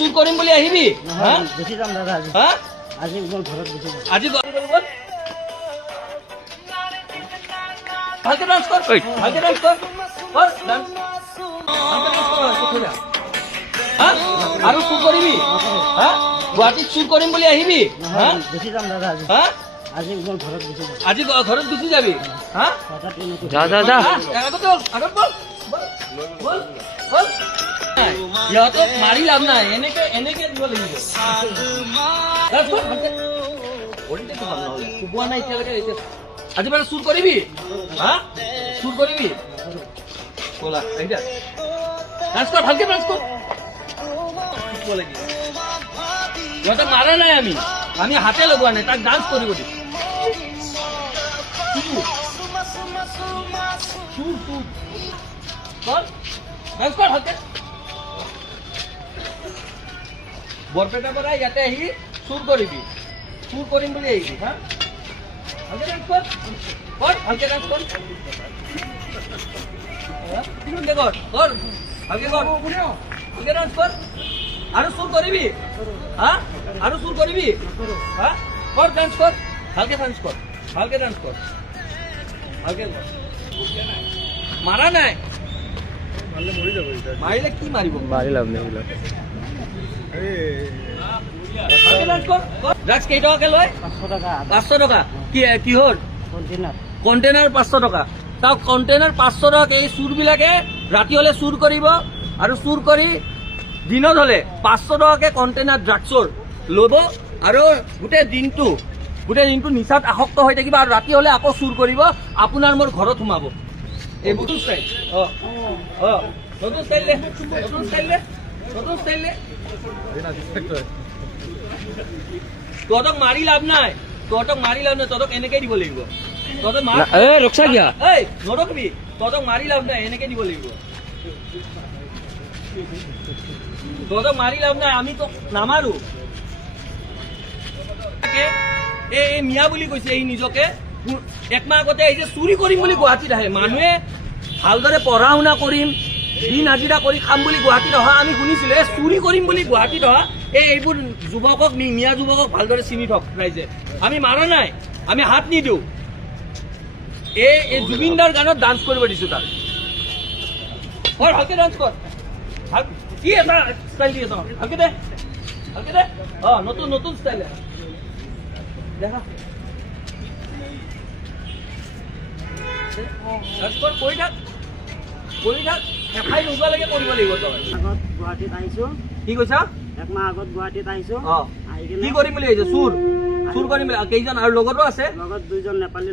চুৰ কৰিম বুলি আহিবি হা গুচি যাম দাদা আজি হা আজি মোৰ ঘৰত গুচি যাম আজি ভালকে ডান্স কৰ ভালকে ডান্স কৰ ডান্স হা আৰু চুৰ কৰিবি হা গুৱাহাটীত চুৰ কৰিম বুলি আহিবি হা গুচি যাম দাদা আজি হা আজি মোৰ ঘৰত গুচি যাম আজি ঘৰত গুচি যাবি হা যা যা যা আগত বল সিহঁতক মাৰি লাভ নাই এনেকে এনেকে দিব লাগিব শুবোৱা নাই এতিয়ালৈকে আজি মানে চুৰ কৰিবি হা চুৰ কৰিবি ব'লা এতিয়া ডান্স কৰ ভালকে ডান্স কৰ সিহঁতক মাৰা নাই আমি হাতে লগোৱা নাই তাক ডান্স কৰিব দিম বৰপেটাৰ পৰা ইয়াতে আহি চুৰ কৰিবি চুৰ কৰিম বুলি আহিবি হা ভালকে ডান্স কৰ ভালকে ডান্স কৰ ভালকে ডান্স কৰ আৰু চুৰ কৰিবি হা আৰু চুৰ কৰিবি হা কৰ ডান্স কৰ ভালকে ডান্স কৰ ভালকে ডান্স কৰ ভালকে মাৰা নাই মাৰিলে কি মাৰিব মাৰি লাভ নাই ভালকে ডান্স কৰ ড্ৰাগছ কেই টকাকে লয় 500 টকা কিহৰ কণ্টেইনাৰ 500 টকা তাক কণ্টেইনাৰ 500 টকা এই চুৰবিলাকে ৰাতি হলে চুৰ কৰিব আৰু চুৰ কৰি দিনত হলে 500 টকাকে কণ্টেইনাৰ ড্ৰাগছৰ ল'ব আৰু গোটেই দিনটো নিচাত আসক্ত হৈ থাকিব আৰু ৰাতি হলে আকৌ চুৰ কৰিব আপোনাৰ মোৰ ঘৰত সোমাব এই নতুন ষ্টাইল নতুন ষ্টাইল তহঁতক মাৰি লাভ নাই তহঁতক এনেকে দিব লাগিব তহঁতক ৰক্ষা কিয়া নৰকবি তহঁতক মাৰি লাভ নাই এনেকে দিব লাগিব তহঁতক মাৰি লাভ নাই আমি তোক নামাৰো এই মিয়া বুলি কৈছে এই নিজকে একমাহ আগতে আহিছে চুৰি কৰিম বুলি গুৱাহাটীত আহে মানুহে ভালদৰে পঢ়া শুনা কৰিম দিন হাজিৰা কৰি খাম বুলি গুৱাহাটীত অহা আমি শুনিছিলো এই চুৰি কৰিম বুলি গুৱাহাটীত অহা এইবোৰ যুৱকক মিয়া যুৱকক ভালদৰে চিনি থক ৰাইজে আমি মাৰা নাই আমি হাত নিদিওঁ এই জুবিনদাৰ গানত ডান্স কৰিব দিছো তাক ভালকে ডান্স কৰ কি এটা ষ্টাইল দি আছ ভালকে দে নতুন ষ্টাইল দেখা হেফাই নোযোৱালৈকে কৰিব লাগিব তই গুৱাহাটীত আহিছো কি কৈছা একমাহ আগত গুৱাহাটীত আহিছো কি কৰিম বুলি আহিছ চুৰ কৰিম কেইজন আৰু লগতো আছে লগত 2জন নেপালী